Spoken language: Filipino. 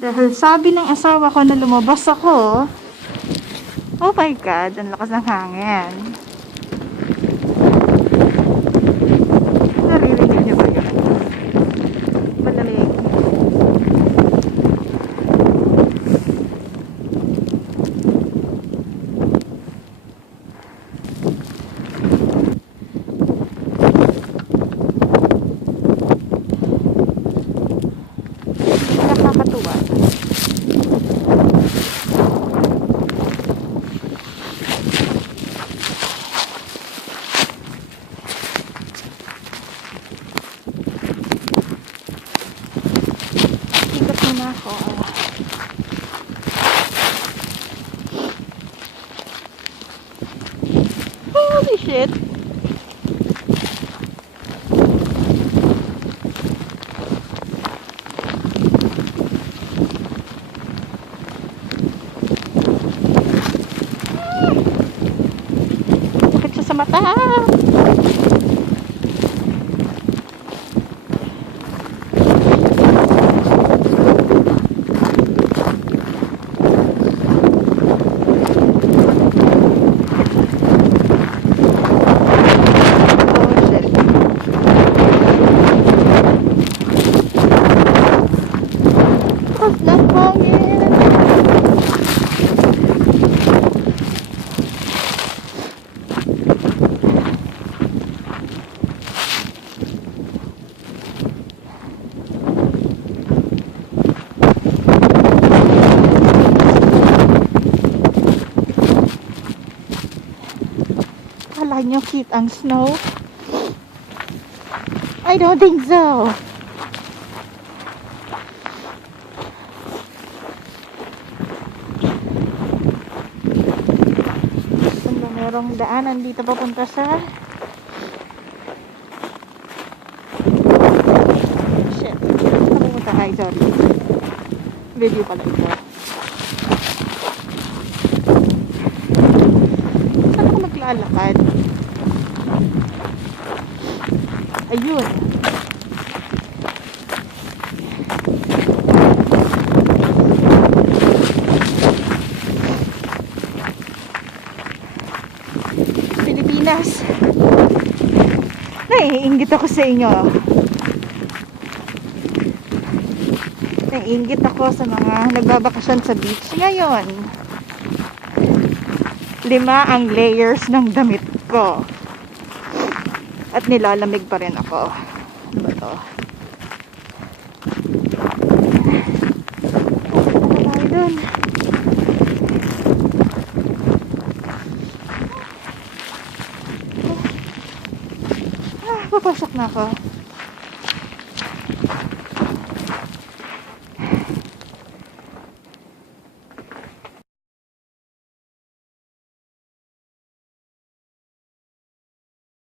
Dahil sabi ng asawa ko na lumabas ako. Oh my God, ang lakas ng hangin. Naririnig niyo ba yun? Malamig. Nakakatuwa. Ikot muna ako. Holy shit! Sakit siya sa mata! Kala nyo cute ang snow? I don't think so. Merong daanan dito papunta sa shit. Pumunta tayo, sorry. Video pala ito. Saan ako maglalakad? Ayun. Pilipinas. Naiinggit ako sa inyo. Naiinggit ako sa mga nagbabakasyon sa beach ngayon. 5 ang layers ng damit ko. At nilalamig pa rin ako. Ano ba to? Ano tayo dun? Papasok na ako.